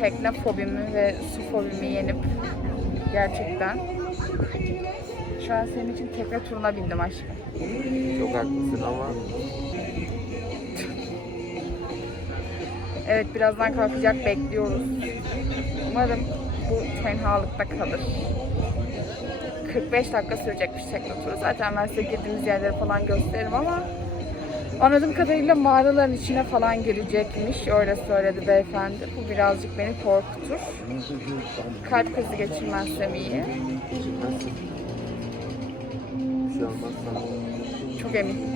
tekne fobimi ve su fobimi yenip gerçekten şu an senin için tekne turuna bindim aşkım. Çok haklısın ama Evet birazdan kalkacak bekliyoruz. Umarım bu tenhalıkta kalır. 45 dakika sürecekmiş tekne turu. Zaten ben size girdiğimiz yerleri falan gösteririm ama anladığım kadarıyla mağaraların içine falan girecekmiş. Öyle söyledi beyefendi. Bu birazcık beni korkutur. Kalp krizi geçirmezsem iyi. Çok eminim.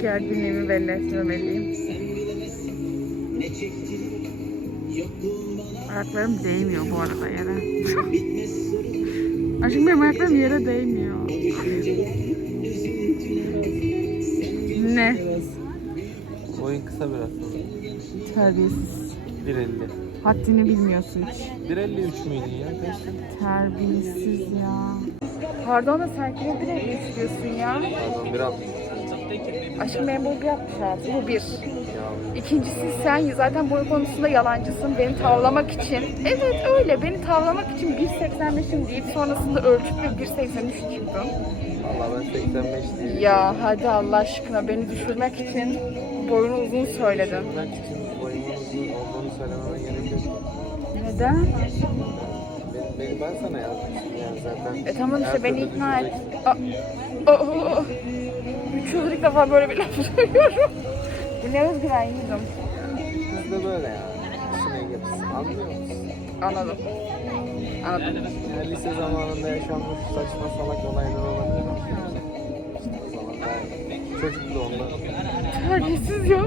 Gerginliğimi belli etmemeliyim. Ayaklarım değmiyor bu arada yere. Aşkım benim ayaklarım yere değmiyor. Ne? Oyun kısa biraz. Terbiyesiz. 1.50. Haddini bilmiyorsun hiç. 1.53 müydü ya? Kaçtı? Terbiyesiz ya. Pardon da sen kime bir evli istiyorsun ya? Pardon 1.60. Aşkım benim boy 1.66, bu bir. İkincisi sen zaten boy konusunda yalancısın. Beni tavlamak için. Evet öyle. Beni tavlamak için 1.85'im deyip sonrasında ölçüp ve 1.83 çıktın. valla ben 85 değilim. Ya hadi Allah aşkına beni düşürmek için boyunu uzun söyledin. Ben için boyumun uzun olduğunu söylememe gerek yok. Neden? Ben, ben, sana yazmıştım yani zaten. E tamam işte beni ikna et. Aa, aa. Üç yıldır ilk defa böyle bir laf duyuyorum. Bu ne özgüven yiğidim. Biz de böyle ya. İşine gelirsin. Anlıyor musun? Anladım. Anladım. Yani lise zamanında yaşanmış saçma salak olaylar olabilir. İşte o zaman ben çocuktu onlar. Terbiyesiz ya.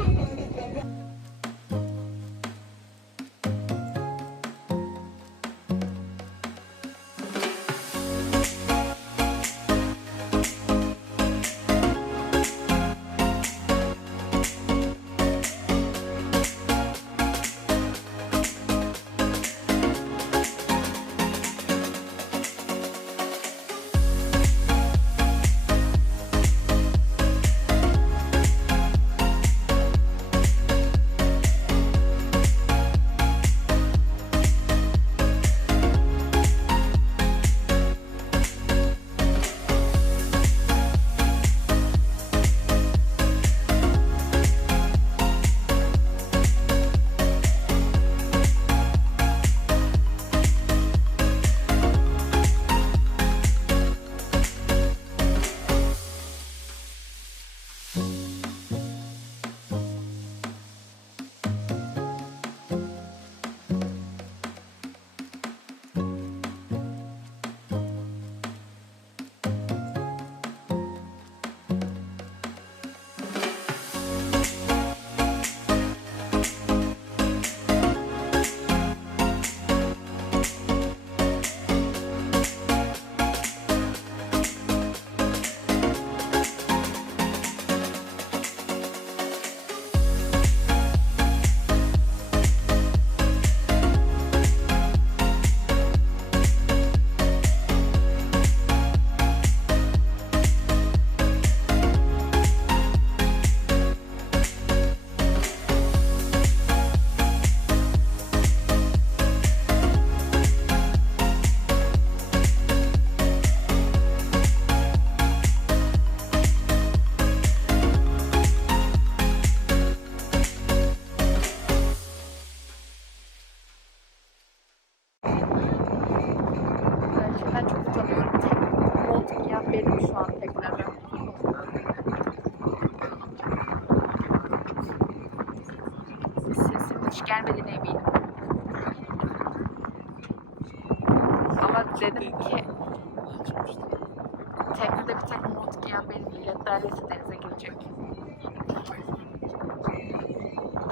Neredeyse denize girecek.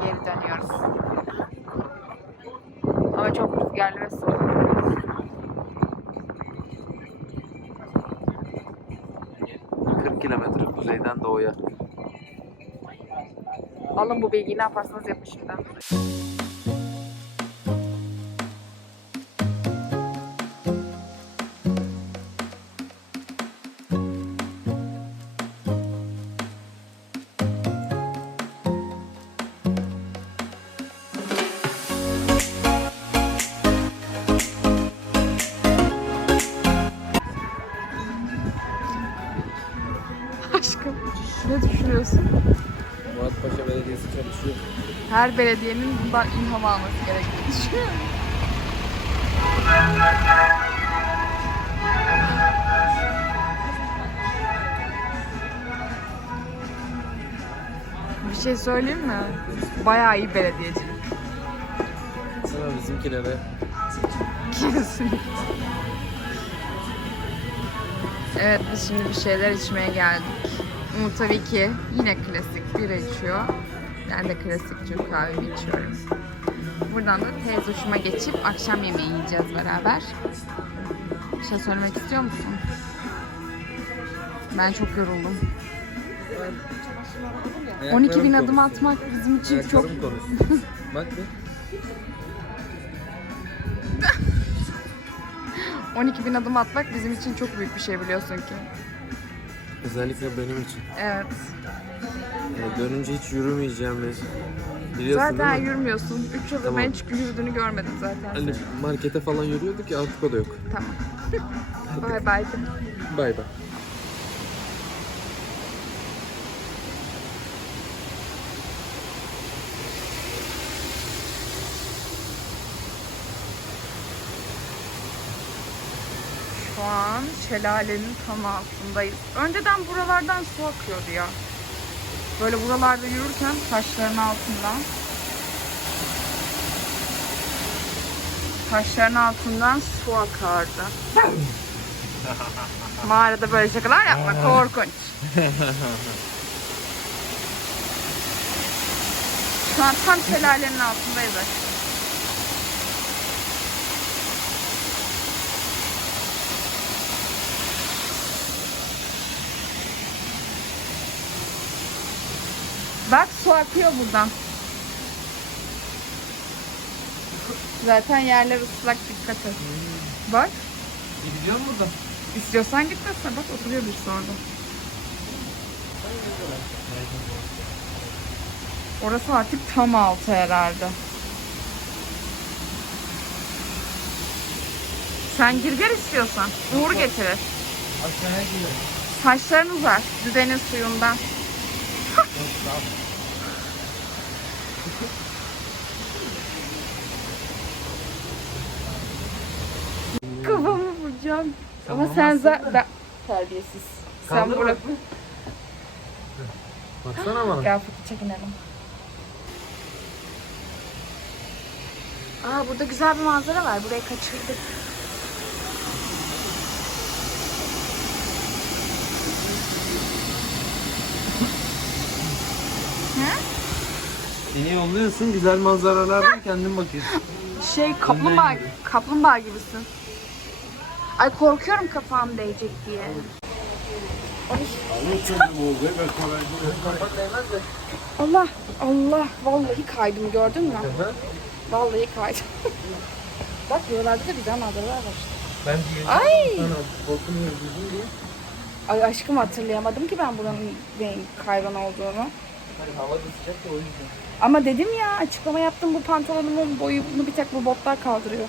Geri dönüyoruz. Ama çok rüzgarlı ve soğuk. Hı. 40 kilometre kuzeyden doğuya. Alın bu bilgiyi ne yaparsanız yapın şimdiden. Her belediyenin bundan ilham alması gerektiğini düşünüyorum. Bir şey söyleyeyim mi? Bayağı iyi belediyecilik. Sana bizimkilere Kesinlikle. Evet biz şimdi bir şeyler içmeye geldik. Umut tabii ki yine klasik bira içiyor. Ben de klasik Türk kahvemi içiyorum. Buradan da teyze hoşuma geçip akşam yemeği yiyeceğiz beraber. Bir şey söylemek istiyor musun? Ben çok yoruldum. 12 bin adım atmak bizim için çok... Ayaklarım konuşsun. Bak bir. 12 bin adım atmak bizim için çok büyük bir şey biliyorsun ki. Özellikle benim için. Evet. Yani dönünce hiç yürümeyeceğimi biliyorsun Zaten değil mi? yürümüyorsun. 3 yıldır Tamam. ben hiç yürüdüğünü görmedim zaten. Hani markete falan yürüyorduk ya artık o da yok. Tamam. bay bay. Bay bay. Şu an şelalenin tam altındayız. Önceden buralardan su akıyordu ya. Böyle buralarda yürürken taşların altından taşların altından su akardı. Mağarada böyle şakalar yapma korkunç. Şu an tam şelalenin altındayız. aşkım. Bak su akıyor buradan. Zaten yerler ıslak dikkat et. Bak Gidiyor mu buradan? istiyorsan gitmezsen bak oturuyor birisi orada. Orası artık tam altı herhalde. Sen gir gel istiyorsan. Uğur getirir. Aşağıya gidiyor. Saçlarını uzar. Düdenin suyundan. Kafamı vuracağım. Ama sen zaten... Terbiyesiz. Sen Kaldır bırak. bakayım. Baksana bana. Gel foto çekinelim. Aa burada güzel bir manzara var. Burayı kaçırdık. Beni yolluyorsun güzel manzaralardan kendin bakıyorsun. Şey kaplumbağa, kaplumbağa gibisin. Ay korkuyorum kafam değecek diye. Allah Allah vallahi kaydım gördün mü? Vallahi kaydım. Bak buralarda da güzel manzaralar var. Ben Ay! Ay aşkım hatırlayamadım ki ben buranın benim kaygan olduğunu. Hava da sıcak ya o yüzden. Ama dedim ya açıklama yaptım bu pantolonumun boyunu bir tek bu botlar kaldırıyor.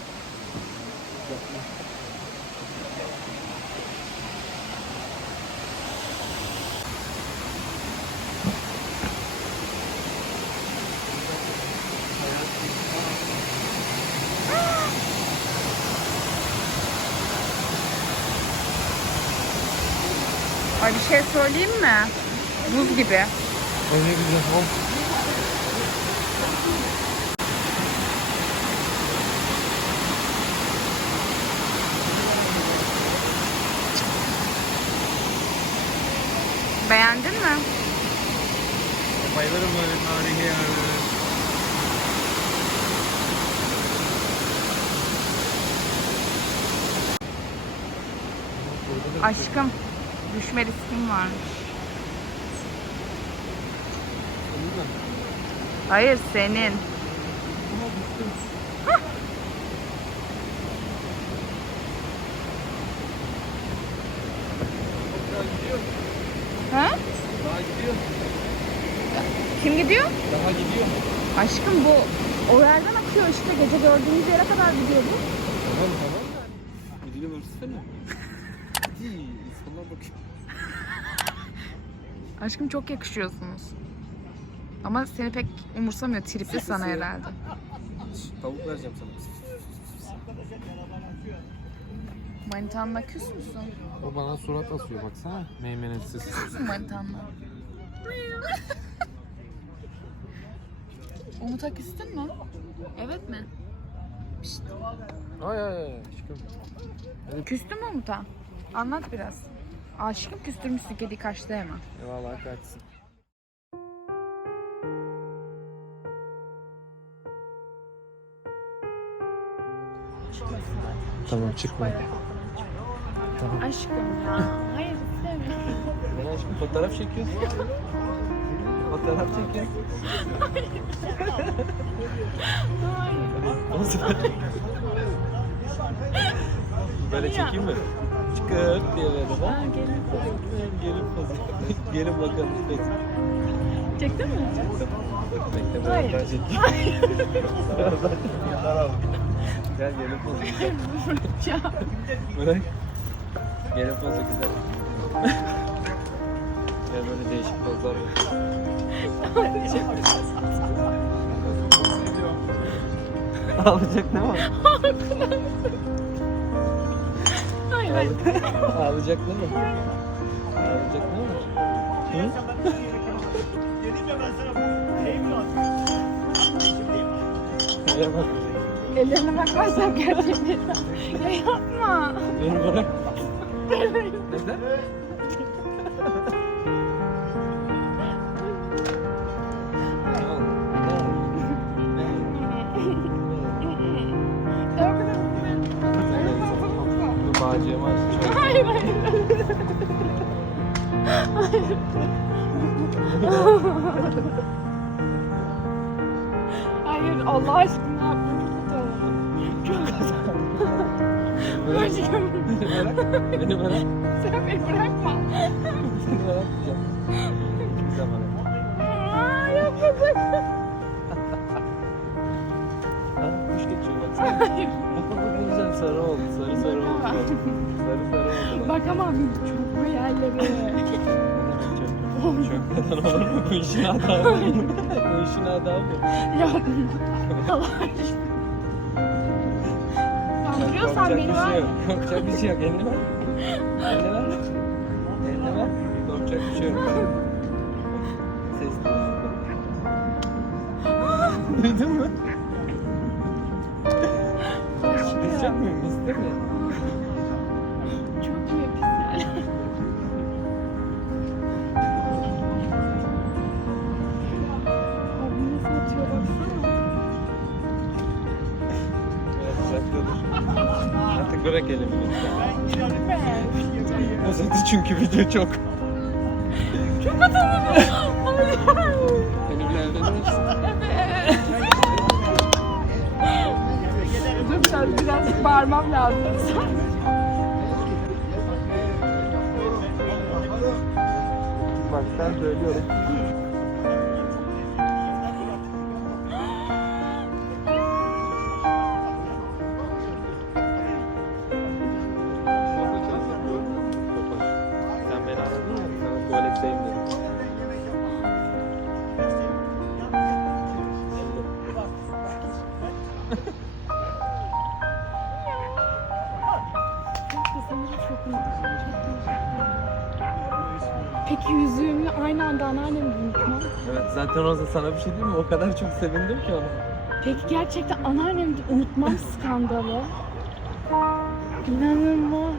Ay bir şey söyleyeyim mi? Buz gibi. O ne güzel. Hop. Beğendin mi? Bayılırım böyle tarihi yerlere. Aşkım, düşme riskin varmış. Hayır, senin. Hah. Ha? Daha gidiyor. Kim gidiyor? Daha gidiyor. Aşkım bu o yerden akıyor işte gece gördüğümüz yere kadar gidiyor bu. Tamam tamam da. Gidiyor versene. Hadi insanlar bakıyor. Aşkım çok yakışıyorsunuz. Ama seni pek umursamıyor. Tripli sana herhalde. Tavuk vereceğim sana. Manitanla küs müsün? O bana surat asıyor baksana. Meymenetsiz. Küs mü manitanla? Umut'a küstün mü? Evet mi? ay ay ay aşkım. Küstün mü Umut'a? Anlat biraz. Aşkım küstürmüşsün kedi kaçtı hemen. Eyvallah kaçsın. Tamam çıkma. Aşkım ya. Hayır istemiyorum. Ben aşkım fotoğraf çekiyorsun. fotoğraf çekiyorsun. Nasıl? Böyle çekeyim mi? Çıkıp diye böyle bak. Gelin pozu. Gelin bakalım. Pozu. Çektin mi? Bekle Hayır. biraz daha çekeyim. Biraz daha çekeyim. Gel gelin pozu. ya. Bırak. Gelin pozu güzel. ya böyle değişik pozlar var. Ağlayacak ne var? Hayır hayır. Ağlayacak ne var? Ağlayacak ne var? Hı? Şuraya bak. Ellerine bakmazsam gerçekten. ya yapma. Beni bırak. Neden? Ne oldu? Ne oldu? Ne oldu? Bu bağcığımı açacağım. Hayır hayır. Hayır Allah aşkına Beni bırak. Sen beni bırakma. Seni bırakmayacağım. Hiçbir zaman. Aa, yapma sakın. Kuş geçiyor baksana. Hayır. Bak güzel sarı oldu. Sarı sarı oldu. Sarı sarı oldu. bak. Bakamam çok bu yerlere. Çok, neden olur mu? Bu işin adamı. Bu işin adamı. Yapma. Allah aşkına. Kandırıyorsan Korkacak beni bir şey var. yok. Korkacak bir şey yok. Elini ver. Elini ver. Elini ver. Korkacak bir şey yok. Ses Duydun mu? Duyacak mıyım? İsteme. Bırak elimi lütfen. Uzadı çünkü video çok. Çok utanıyorum. Hayır. Benimle evlenir misin? Evet. Dur biraz, birazcık bağırmam lazım. Bak sen söylüyorum. Peki yüzüğümü aynı anda anneannem unutmam. Evet zaten o sana bir şey diyeyim mi? O kadar çok sevindim ki ona. Peki gerçekten anneannemi de unutmam skandalı. İnanılmaz.